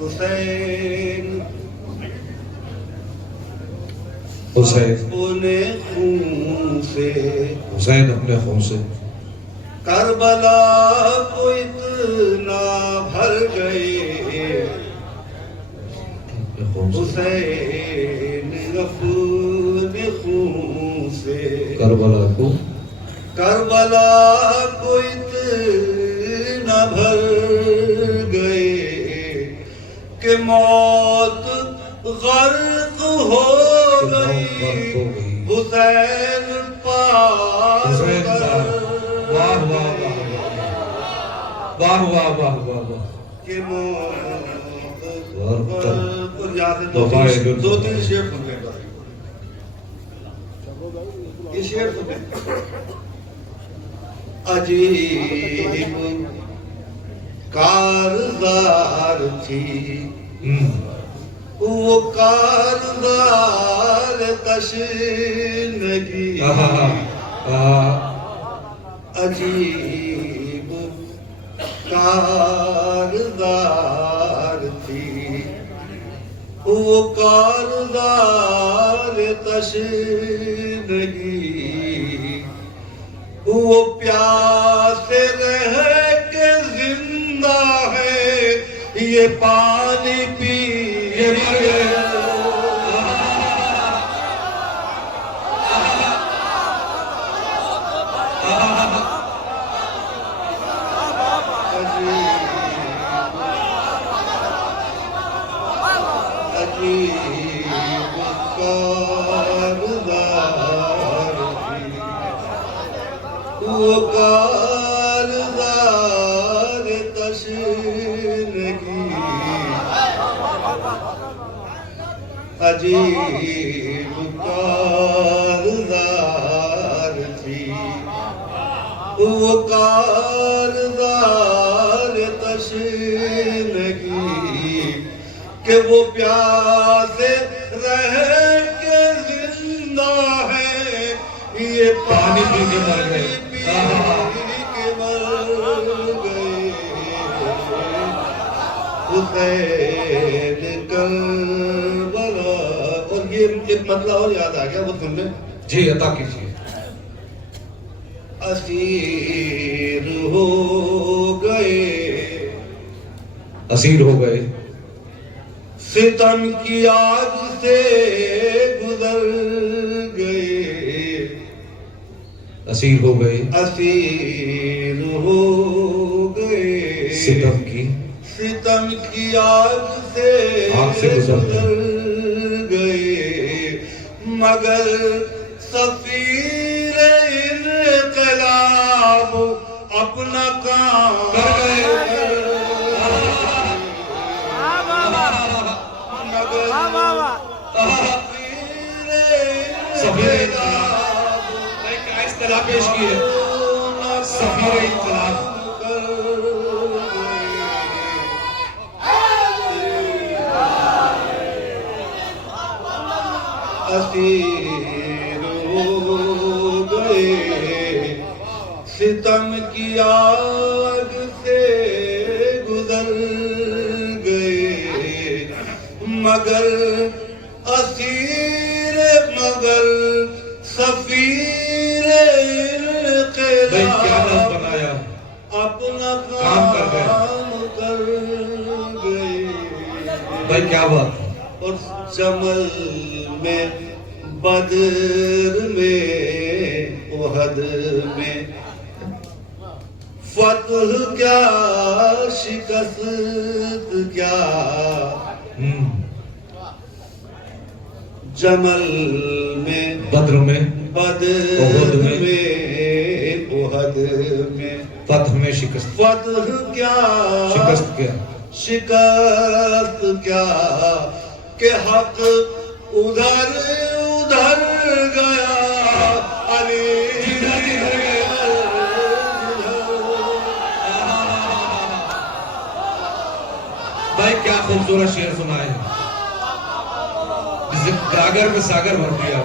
हुसैन हुसैन अपने खून से, हुसैन अपने खून से करबला को इतना भर गए। हुसैन अपने खून से करबला को इतना भर गए कि मौत गर्क हो गई। हुसैन पार कर वाह वाह वाह वाह वाह वाह वाह के मौत दो तीन शेर सुन लेगा। ये शेर सुन ले। अजीब कारदार थी वो कारदार तशनगी। अजीब कारदार थी वो कारदार तशनगी। वो प्यासे रह के जिंदा है ये पानी पी ये मर गया। वो कारदार तशनगी। अजीब कारदार थी वो कारदार तशनगी कि वो प्यासे रह के जिंदा है ये पानी पी के मर गए। हुसैन करबला। और ये एक मतलब और याद आ गया वो सुन ले। जी अता कीजिए। असीर हो गए, असीर हो गए, सितम की आग से गुजर गए। असीर हो गए, असीर हो गए, सितम की आग से गुजर गए। मगर सफीर इनकलाब अपना काम कर गए। सफीर इनकलाब क्या इस्तेलाह पेश की है। सफीर इनकलाब असीर हो गए, सितम की आग से गुजर गए। मगर असीर मगर सफीर बनाया अपना काम कर गए। भाई क्या बात। और जमल में बदर में उहद में फतह क्या शिकस्त क्या। जमल में बद्र में बदर में उहद में फतह में शिकस्त। फतह क्या शिकस्त क्या के हक उधर उधर गया। अली जिधर गया। भाई क्या खूबसूरत शेर सुनाए जिसे गागर में सागर भर दिया।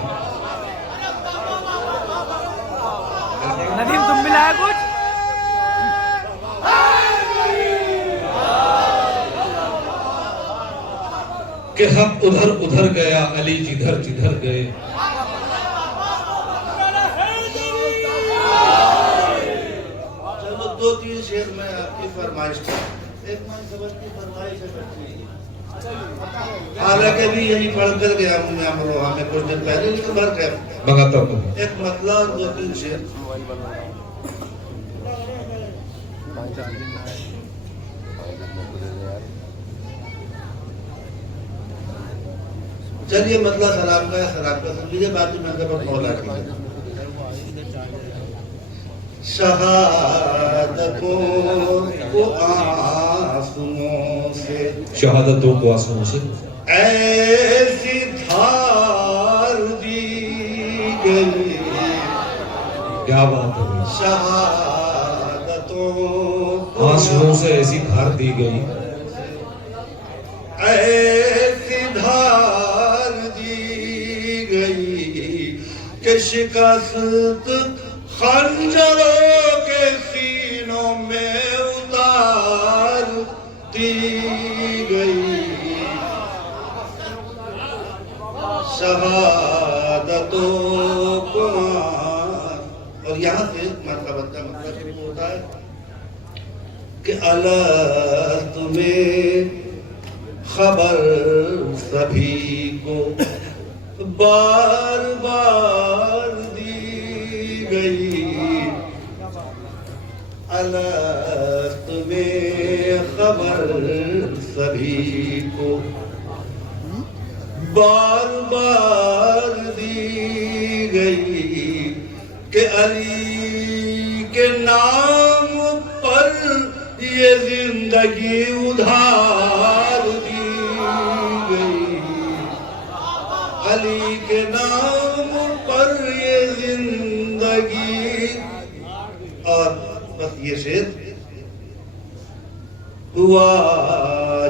नदीम तुम मिलाया कुछ। कि हक उधर उधर गया, अली जिधर जिधर गए। चलो 2-3 शेर में आपकी फरमाइश का एक मन खबर की फरमाइश है बच्ची। हालांकि भी यही पढ़ कर गया हूँ मैं अमरोहा में कुछ दिन पहले, लेकिन भर कर मंगाता हूँ। एक मतलब और 2-3 शेर। चलिए मतलब सलाम का सुन लीजिए, बाकी मैं पर मौला की शहादतों को आंसुओं से, शहादतों को आंसुओं से ऐसी धार दी गई। क्या बात है, शहादतों आंसुओं से ऐसी धार दी गई, ऐसी धार दी गई कि शिकस्त खंजरों के सीनों में उतार दी गई। शहादतों को, और यहाँ से मरतबत का मतलब शुरू होता है कि अल्लाह तुम्हें खबर सभी को बार बार दी गई। अल्लाह तुम्हें खबर सभी को बार बार दी गई कि अली के नाम पर ये जिंदगी उधार दी गई। अली के नाम पर ये जिंदगी। और बस ये शेर, हुआ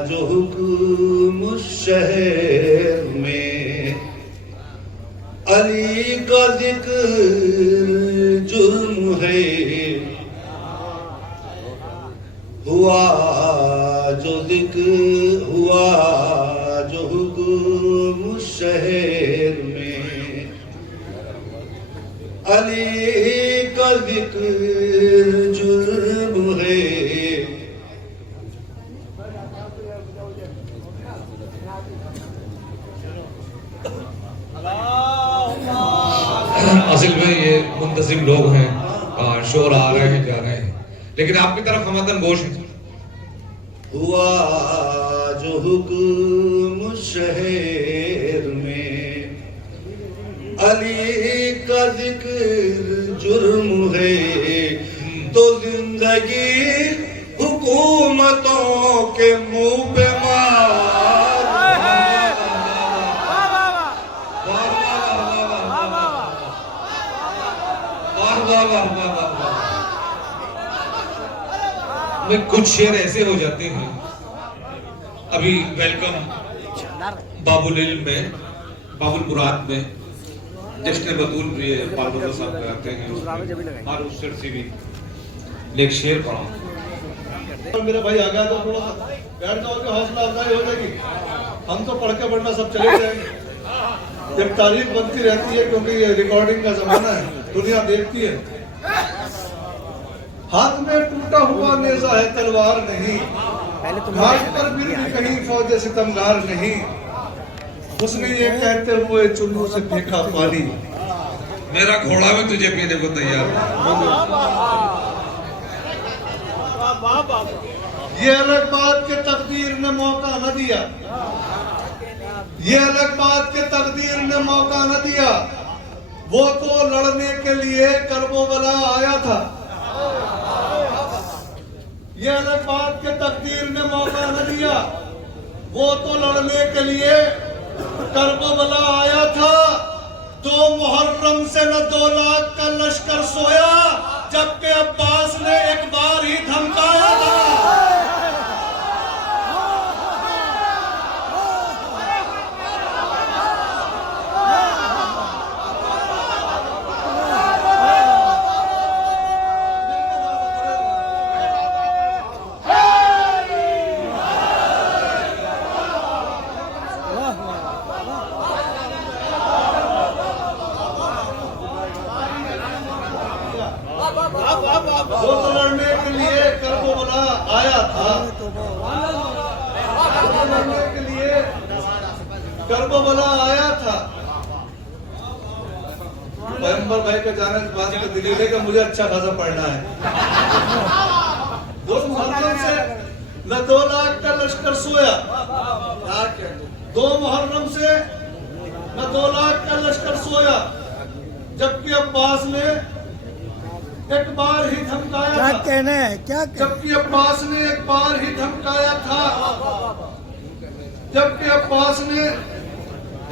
जो हुक्म शहर में, अली का जिक्र जुर्म है। हुआ जो हुक्म शहर में, अली का जिक्र जुर्म है। असल में ये मुंतजिम लोग हैं, शोर आ रहे हैं जा रहे हैं, लेकिन आपकी तरफ हमदन गोश है। हुआ जो हुक्म शहर में, अली का जिक्र जुर्म है। तो जिंदगी हुकूमतों के मुंह पे में कुछ शेर ऐसे हो जाते हैं। अभी वेलकम बाबुल इल्म में, बाबुल मुराद में जश्न बतूल पे बाबुल साहब कराते हैं और उस शेर से भी एक शेर पढ़ा। मेरा भाई आ गया तो थोड़ा बैठ जाओ कि हौसला अफजाई हो जाएगी। हम तो पढ़ के पढ़ना सब चले जाएंगे। जब तारीफ बनती रहती है, क्योंकि ये रिकॉर्डिंग का जमाना है, दुनिया देखती है। हाथ में टूटा हुआ नेजा है, तलवार नहीं। मार्ग पर भी कहीं फौज सितमगार नहीं। उसने ये कहते हुए चुल्लू से फेंका पानी, मेरा घोड़ा भी तुझे पीने को तैयार है। ये अलग बात के तकदीर ने मौका न दिया। ये अलग बात के तकदीर ने मौका न दिया। वो तो लड़ने के लिए करबोबला आया था। ये अलग बात के तकदीर ने मौका न दिया। वो तो लड़ने के लिए करबला आया था। 2 मुहर्रम से न 2 लाख का लश्कर सोया, जबकि अब्बास ने एक बार ही धमकाया था। था, तो लड़ने के लिए करबला आया था। पैगंबर भाई का जाने के बाद तो दिल्ली का मुझे अच्छा खासा पढ़ना है। 2 मुहर्रम से न 2 लाख का लश्कर सोया, 2 मुहर्रम से न 2 लाख का लश्कर सोया, जबकि अब्बास ने एक बार ही धमकाया क्या था। कहना है, क्या जबकि अब्बास ने एक बार ही धमकाया था, जबकि अब्बास ने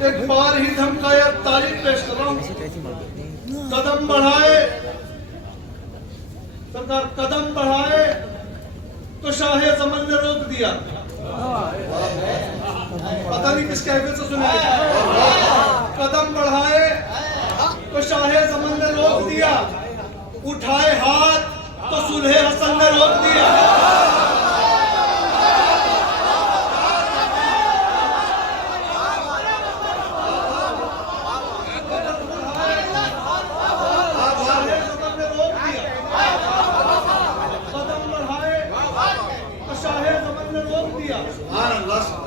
एक बार ही धमकाया। तारीख पेश कर रहा हूं। कदम बढ़ाए सरकार, कदम बढ़ाए तो शाहे ज़मन ने रोक दिया। पता नहीं किस कैफियत से सुना। कदम बढ़ाए तो शाहे ज़मन ने रोक दिया, उठाए हाथ तो सुलहे हसन ने रोक दिया।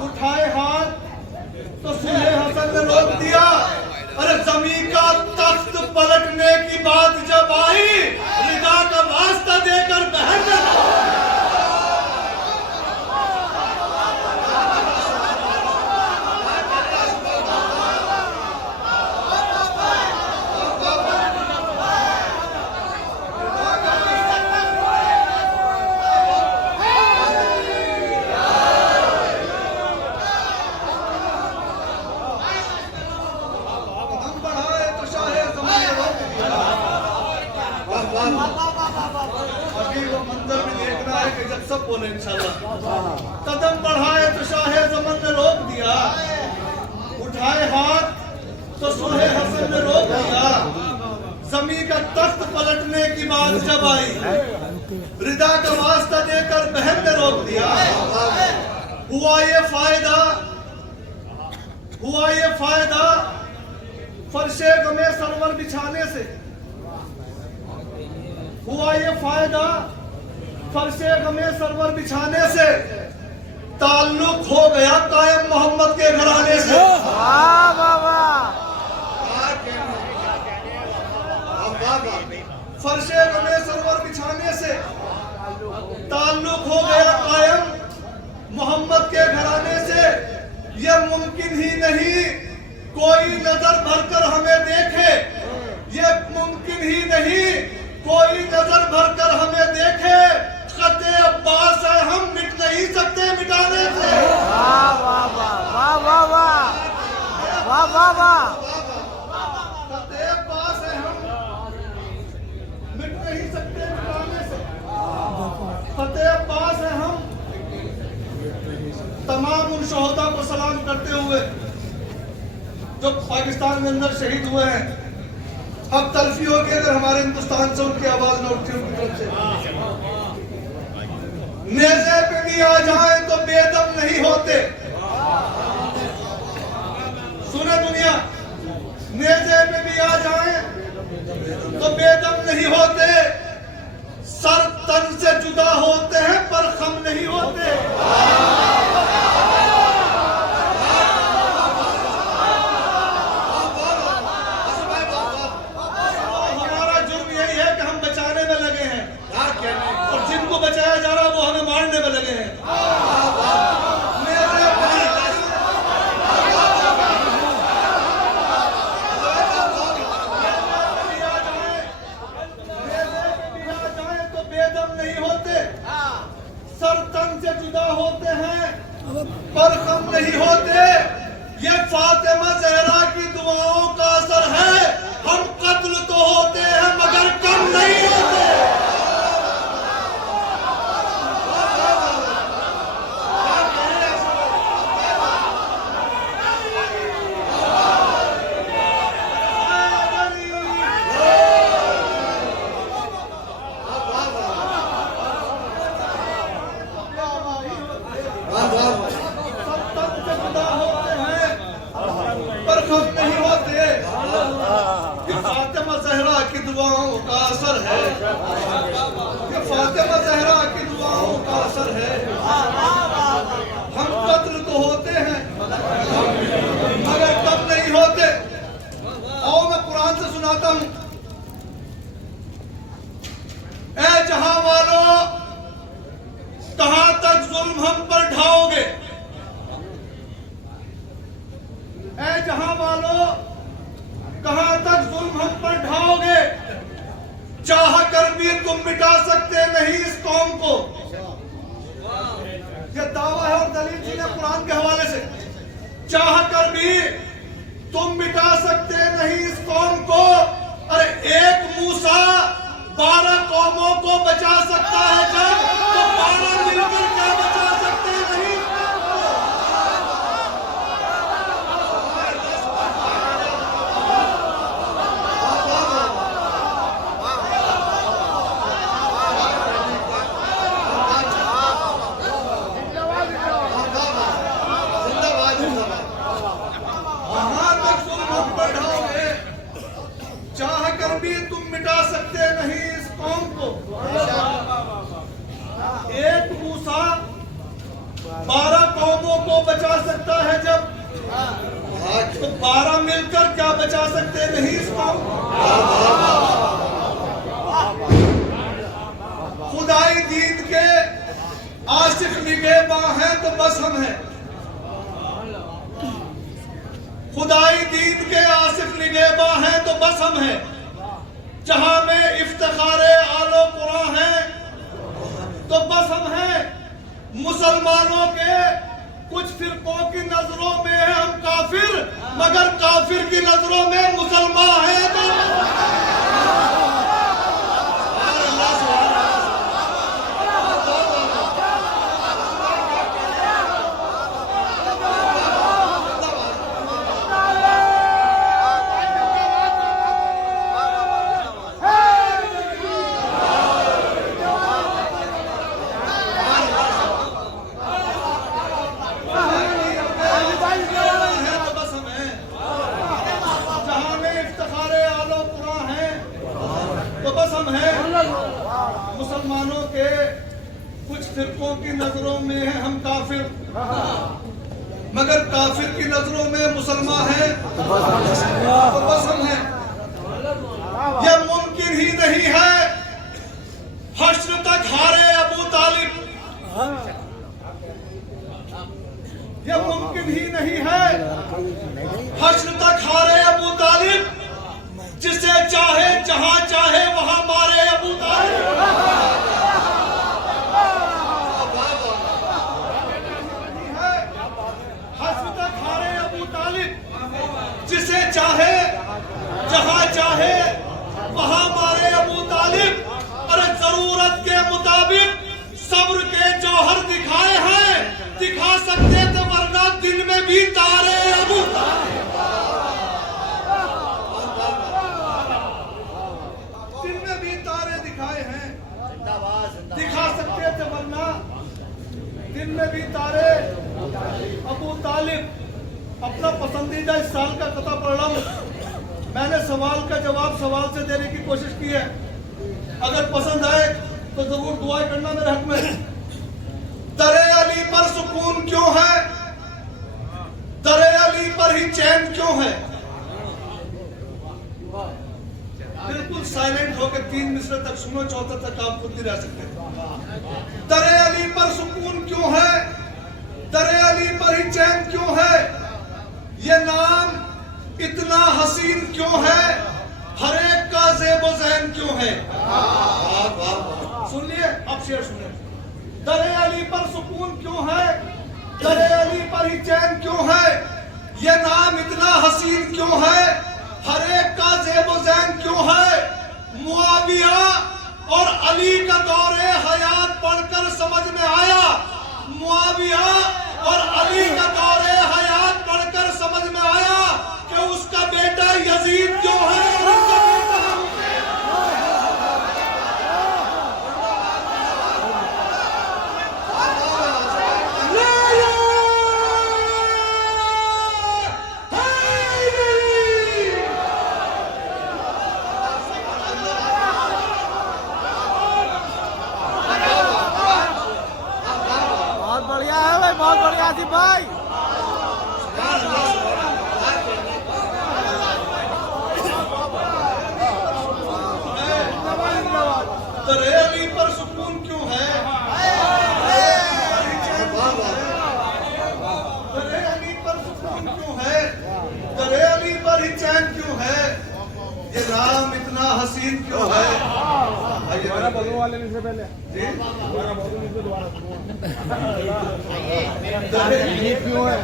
उठाए हाथ तो सुलहे हसन ने रोक दिया। अरे जमीन का तख्त पलटने की बात जब आई, रिदा का वास्ता देकर बहन ने अभी वो मंजर भी देखना है कि जब सब बोले इंशाल्लाह। कदम बढ़ाए तो शाहे ज़मन ने रोक दिया, उठाए हाथ तो सुलहे हसन ने रोक दिया। जमीन का तख्त पलटने की बात जब आई, रिदा का वास्ता देकर बहन ने रोक दिया। हुआ ये फायदा फर्शे गमे सरवर बिछाने से, हुआ ये फायदा फर्शे गमे सरवर बिछाने से, ताल्लुक हो गया कायम मोहम्मद के घराने से। फर्शे गमे सरवर बिछाने से ताल्लुक हो गया कायम मोहम्मद के घराने से। यह मुमकिन ही नहीं कोई नजर भरकर हमें देखे, ये मुमकिन ही नहीं कोई नजर भरकर हमें देखे। खते अब्बास है, हम मिट नहीं सकते मिटाने से। खते अब्बास है, हम मिट नहीं सकते मिटाने से। खते अब्बास है हम। तमाम उन शहोदा को सलाम करते हुए जो पाकिस्तान के अंदर शहीद हुए हैं। अब तलफी होगी अगर हमारे हिंदुस्तान से उनकी आवाज न उठती उनकी तरफ से। नेज़े पे भी आ जाए तो बेदम नहीं होते। सुने दुनिया, नेज़े पे भी आ जाए तो बेदम नहीं होते। सर तन से जुदा होते हैं पर खम नहीं होते। बचाया जा रहा वो हमें मारने में लगे हैं। तो बेदम नहीं होते, सर तन से जुदा होते हैं पर कम नहीं होते। ये फातिमा ज़हरा की दुआओं का असर है। हम कत्ल तो होते हैं मगर कम नहीं होते। फातिमा ज़हरा की दुआओं का असर है, ये फातिमा ज़हरा की दुआओं का असर है। जुल्म हम पर ढाओगे, ऐ जहां वालों कहां तक जुल्म हम पर ढाओगे, चाह कर भी तुम मिटा सकते नहीं इस कौम को। यह दावा है और दलील जी ने कुरान के हवाले से, चाह कर भी तुम मिटा सकते नहीं इस कौम को। अरे एक मूसा 12 कौमों को बचा सकता है जब, तो 12 मिलकर क्या बचा सकते नहीं। चाह कर भी तुम मिटा सकते नहीं इस कौम को। एक मूसा 12 कौमों को बचा सकता है जब, तो 12 मिलकर क्या बचा सकते नहीं इस कौम को। खुदाई दीन के आशिक निगहबां हैं तो बस हम हैं, खुदाई दीन के आसिफ निगहबां हैं तो बस हम हैं। जहां में इफ्तिखारे आलो कुरान है तो बस हम हैं। मुसलमानों के कुछ फिरकों की नजरों में हम काफिर, मगर काफिर की नजरों में मुसलमान हैं तो मुसलमानों के कुछ फिरकों की नजरों में हम काफिर, मगर काफिर की नजरों में मुसलमान हैं तो बस हम हैं। यह मुमकिन ही नहीं है हश्र तक हारे अबू तालिब, यह मुमकिन ही नहीं है हश्र तक हारे अबू तालिब। जिसे चाहे जहां चाहे वहां मारे अबू तालिब। हश्र तक हारे अबू तालिब, जिसे चाहे जहां चाहे वहां मारे अबू तालिब। अरे जरूरत के मुताबिक सब्र के जौहर दिखाए हैं, दिखा सकते थे वरना दिन में भी तारे अबू तालिब। दिखा सकते थे वरना दिन में भी तारे अबू तालिब। अपना पसंदीदा इस साल का कथा पढ़ रहा हूँ। मैंने सवाल का जवाब सवाल से देने की कोशिश की है, अगर पसंद आए तो जरूर दुआ करना मेरे हक में। दरे अली पर सुकून क्यों है, दरे अली पर ही चैन क्यों है। बिल्कुल साइलेंट होकर 3 मिसरे तक सुनो, चौथा तक आप खुद नहीं रह सकते। दरे अली पर सुकून क्यों है, दरे अली पर ही चैन क्यों है। ये नाम इतना हसीन क्यों है, हर एक का ज़ेबो ज़ैन क्यों है। सुनिए अब शेर सुनिए। दरे अली पर सुकून क्यों है, दरे अली पर ही चैन क्यों है। ये नाम इतना हसीन क्यों है, हर एक का ज़ेबो ज़ैन क्यों है। मुआविया और अली का दौरे हयात पढ़कर समझ में आया, मुआविया और अली का दौरे हयात पढ़कर समझ में आया कि उसका बेटा यजीद क्यों है। उसका बेटा बहुत बढ़िया आसिफ भाई। दरे अली पर सुकून क्यों है, हसीन क्यों है? आइए वाले से पहले जी क्यों है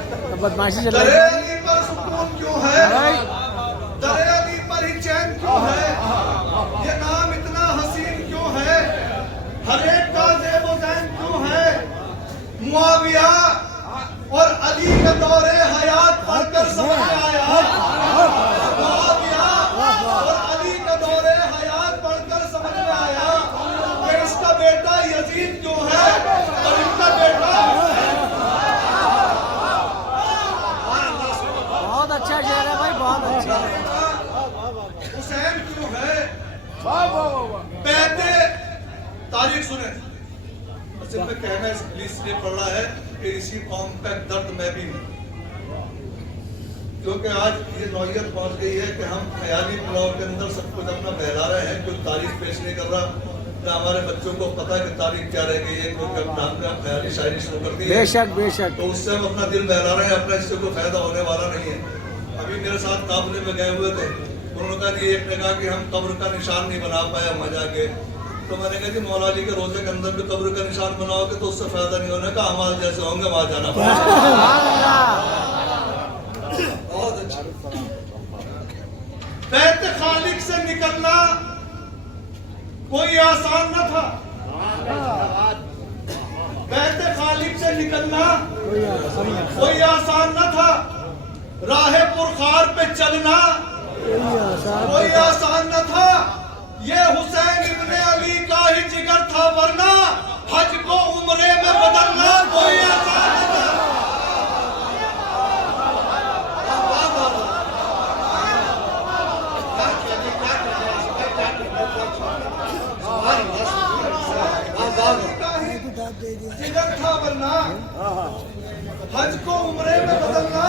बदमाशी चल दरे रही अली पर सुकून क्यों है? दरे अली पर ही चैन क्यों है? ये नाम इतना हसीन क्यों है? हर एक का ज़ेब-ओ ज़ैन क्यों है? मुआविया और अली के दौरे हयात पढ़कर समझ में आया। मुआविया और अली के दौरे हयात पढ़कर समझ में आया कि इसका बेटा यजीद क्यों है और इनका बेटा बहुत अच्छा शेर है भाई, बहुत अच्छा। हुसैन क्यों है? बैते तारीख सुने। असल में कहना इसलिए पड़ रहा है कि इसी कौम का दर्द मैं भी हूं, क्योंकि आज ये नौयत पहुंच गई है कि हम ख्याली पुलाव के अंदर सब कुछ अपना बहला रहे हैं। कोई तारीख पेश नहीं कर रहा, ना हमारे बच्चों को पता है कि तारीख क्या रह गई है, क्योंकि अपना ख्याली शायरी शुरू कर दी है। बेशक बेशक। तो उससे हम अपना दिल बहला रहे हैं, अपना इससे कोई फायदा होने वाला नहीं है। अभी मेरे साथ काबले में गए हुए थे, उन्होंने कहा जी एक ने कहा कि हम कब्र का निशान नहीं बना पाए वहां जाके। तो मैंने कहा जी मौला जी के रोजे के अंदर भी कब्र का निशान बनाओगे तो उससे फायदा नहीं होने का, हमारे जैसे होंगे वहां जाना पड़ेगा। बहुत अच्छा। बैत खालिक से निकलना कोई आसान न था। बैत खालिक से निकलना कोई आसान न था। राहे पुरखार पे चलना कोई आसान न था। ये हुसैन इब्ने अली का ही जिगर था, वरना हज को उम्रे में बदलना कोई आसान न था। जिगर था वरना हज को उम्रे में बदलना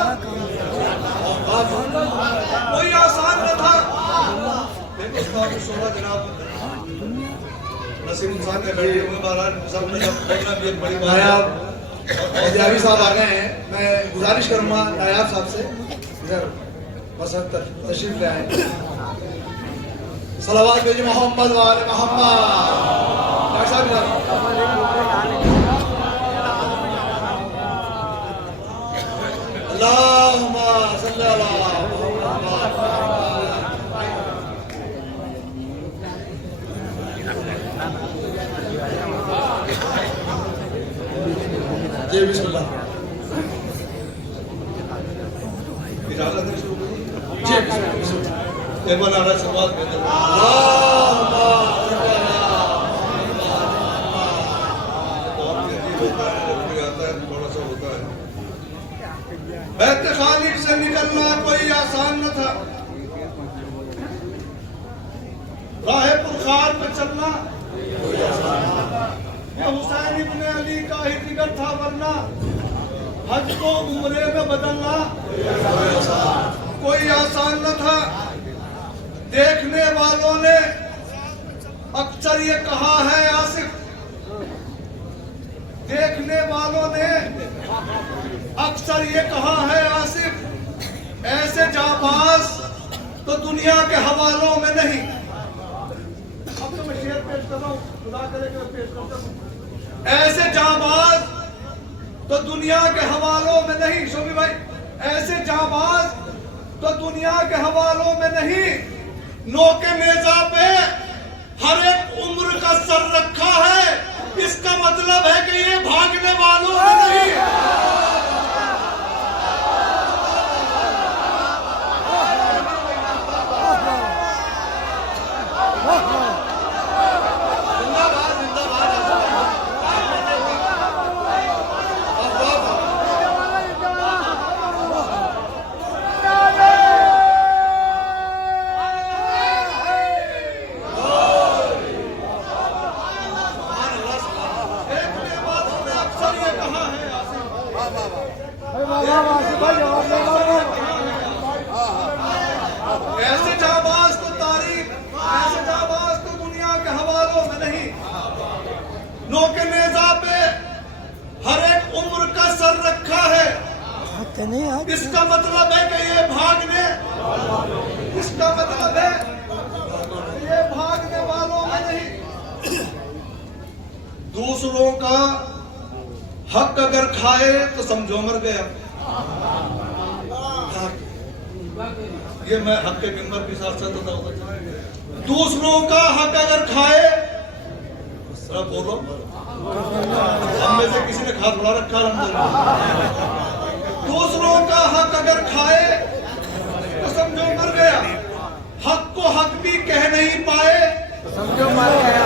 कोई आसान न था। जनाब नसीम इंसान ने बैठे हुए महाराज सब ने बैठना भी एक बड़ी बात है। नायाब साहब आ गए हैं, मैं गुजारिश करूंगा नायाब साहब से इधर बस तशरीफ ले आए। सलावत भेजिए मोहम्मद वाले मोहम्मद। अल्लाहुम्मा सल्ली अला जी बिस्मिल्लाह। इजाजत है शुरू करूं? जी बिस्मिल्लाह। टेबल आना सवाल बेहतर। अल्लाहुम्मा सल्ली अला आता है थोड़ा सा होता है। बैत खालिक से निकलना कोई आसान न था। राहे पुरखार पे चलना ये हुसैन इब्ने अली का ही जिगर था, वरना हज को उम्रे में बदलना कोई आसान न था। देखने वालों ने अक्सर ये कहा है आसिफ, देखने वालों ने अक्सर ये कहा है आसिफ, ऐसे जाबाज तो दुनिया के हवालों में नहीं। अब तो मैं शेर पेश कर रहा हूं, खुदा करे कि मैं पेश करता हूं। ऐसे जाबाज तो दुनिया के हवालों में नहीं। शोभी भाई, ऐसे जाबाज तो दुनिया के हवालों में नहीं। नोके नेजा पे हर एक उम्र का सर रखा है, इसका मतलब है कि ये भागने वालों में नहीं। ऐसे जाबाज तो तारीख, ऐसे जाबाज तो दुनिया के हवालों में नहीं। नोके नेजा पे हर एक उम्र का सर रखा है, इसका मतलब है कि ये भागने, इसका मतलब है ये भाग दूसरों का हक अगर खाए तो समझो मर गया। ये मैं हक के मिंबर के साथ साथ बताऊंगा। दूसरों का हक अगर खाए, सब बोलो, हम में से किसी ने खाद बढ़ा रखा है। दूसरों का हक अगर खाए तो समझो मर गया। हक को हक भी कह नहीं पाए तो समझो मर गया।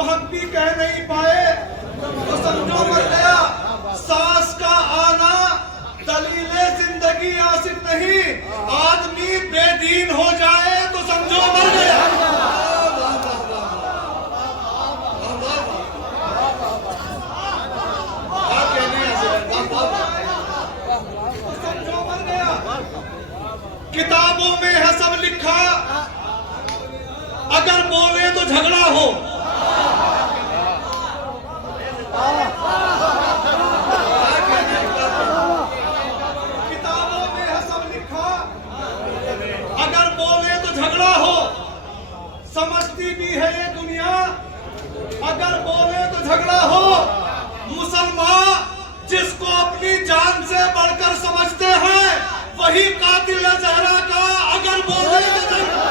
हक भी कह नहीं पाए तो समझो मर गया। सांस का आना दलीले जिंदगी आसिफ नहीं, आदमी बेदीन हो जाए तो समझो मर गया। समझो मर गया। किताबों में है सब लिखा, अगर बोले तो झगड़ा हो। किताबों में है सब लिखा, अगर बोले तो झगड़ा हो। समझती भी है ये दुनिया, अगर बोले तो झगड़ा हो। मुसलमान जिसको अपनी जान से बढ़कर समझते हैं, वही कातिल है ज़हरा का, अगर बोले तो झगड़ा।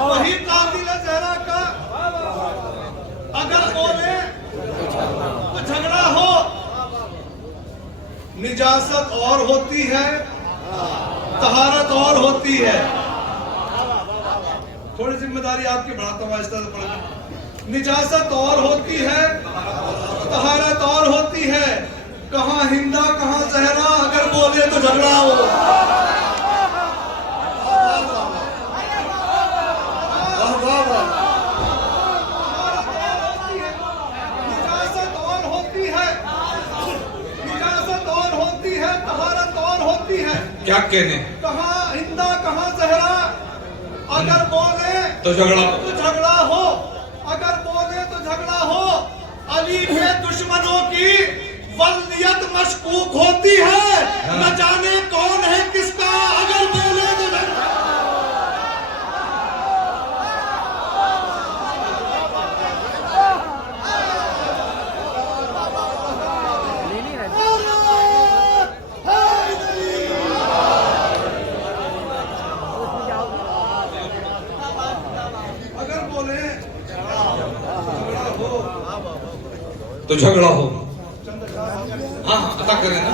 वही कातिल है ज़हरा का, अगर बोले तो झगड़ा हो। निजासत और होती है, तहारत और होती है। थोड़ी जिम्मेदारी आपकी बढ़ाता हूं आहिस्ता से पढ़। निजासत और होती है, तहारत और होती है। कहां हिंदा कहां ज़हरा, अगर बोले तो झगड़ा हो। निजासत और होती है, निजासत और होती है, तहारत और होती है। क्या कहने, कहां हिंदा कहां ज़हरा, अगर बोले तो झगड़ा तो झगड़ा हो। अगर बोले तो झगड़ा हो। अली के दुश्मनों की वल्दियत मशकूक होती है, न जाने कौन है किसका, अगर बोले तो झगड़ा। अगर बोले तो झगड़ा हो। हाँ हाँ अता करें ना।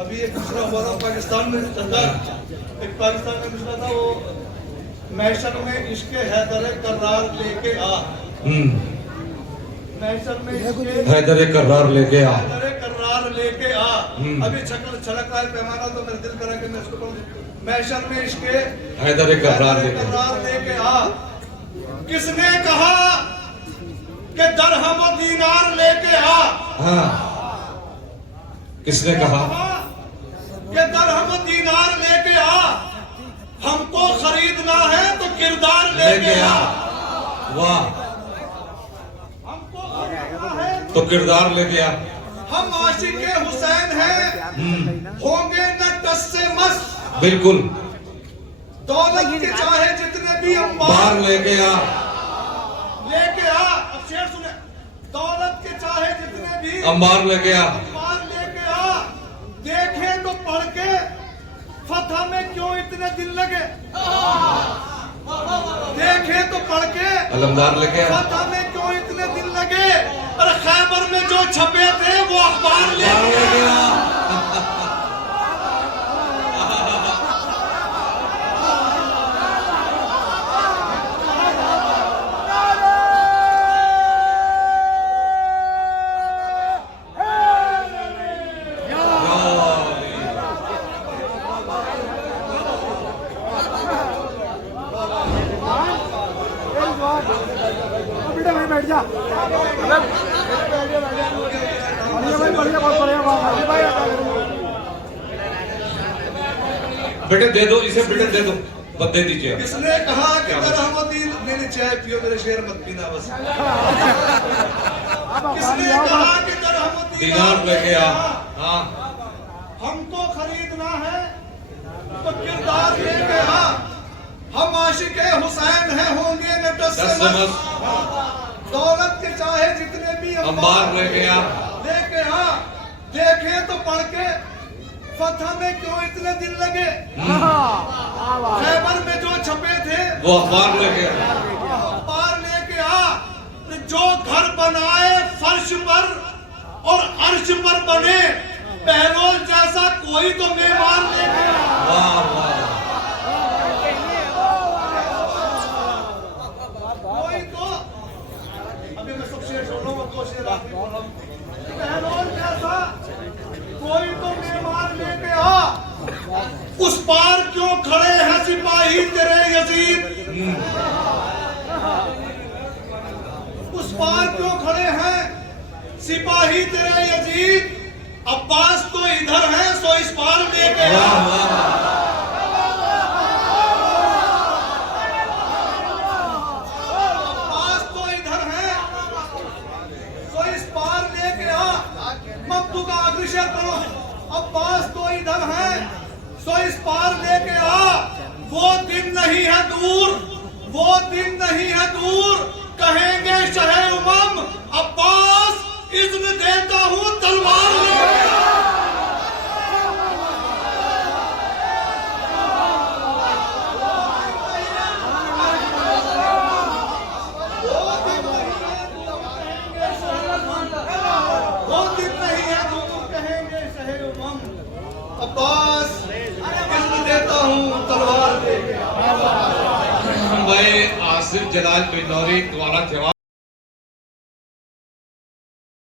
अभी एक दूसरा हुआ था पाकिस्तान में, एक पाकिस्तान में दूसरा था, वो महशर में इश्क हैदर कर्रार लेके आ। महशर में हैदर कर्रार लेके आ, हैदर कर्रार लेके आ। अभी छलक रहा है पैमाना, तो मेरा दिल करा कि मैं इसको पढ़ूं। महशर में इश्क हैदर कर्रार लेके आ। किसने कहा कि दरहम और दीनार लेके आ? हाँ, किसने कहा कि दरहम दीनार लेके आ? हमको खरीदना है तो किरदार लेके आ। वाह, हमको खरीदना है तो किरदार लेके आ। हम आशिके हुसैन हैं, होंगे न टस से मस्त। बिल्कुल, दौलत के चाहे जितने भी अंबार बाहर लेके आ, लेके आ। अब शेर सुने, दौलत के चाहे जितने भी अंबार लेके आ। अंबार लेके आ। देखे तो पढ़ के फतह में क्यों इतने दिन लगे? देखे तो पढ़ के अलमदार लेके आ। फतह में क्यों इतने दिन लगे? अरे खैबर में जो छपे थे वो अखबार लेके आ। बेटा भाई बैठ जा। बेटे दे दो इसे, बेटे दे दो, बस दे दीजिए आप। किसने कहा कि रहमतीन नहीं चाय पियो मेरे शेर मत पीना बस। किसने कहा कि रहमतीन दीनार लेके आ। हाँ हमको खरीदना है तो किरदार लेके आ। हम आशिके हुसैन हैं, होंगे न टस से मस। दौलत के चाहे जितने भी अंबार लेके आ। लेके आ। देखे तो पढ़ के फतह में क्यों इतने दिन लगे। खैबर में जो छपे थे वो अखबार लेके आ। अखबार लेके आ। जो घर बनाए फर्श पर और अर्श पर बने, बहलोल जैसा कोई तो मेहमान लेके आ। वाह वाह। कोई तो अभी मैं सब शेर बोल रहा हूँ, दो शेर आप भी बोल रहा हूँ। बहलोल जैसा कोई तो मेहमान लेके आ। उस पार क्यों खड़े हैं सिपाही तेरे यजीद। उस पार क्यों खड़े हैं सिपाही तेरे यजीद। अब्बास तो इधर है सो इस पार लेके आ। अब्बास तो इधर है सो इस पार लेके आ। मक्तू का अग्रसर करो। अब्बास तो इधर है सो इस पार लेके आ। वो दिन नहीं है दूर, वो दिन नहीं है दूर, कहेंगे शहे उमम अब्बास इज़्न देता हूँ तलवार लेके आ। वो दिन नहीं है दूर, कहेंगे शहे उमम अब्बास इज़्न देता हूँ तलवार लेके आ। मैं आसिफ जलाल बिनौरी द्वारा जवाब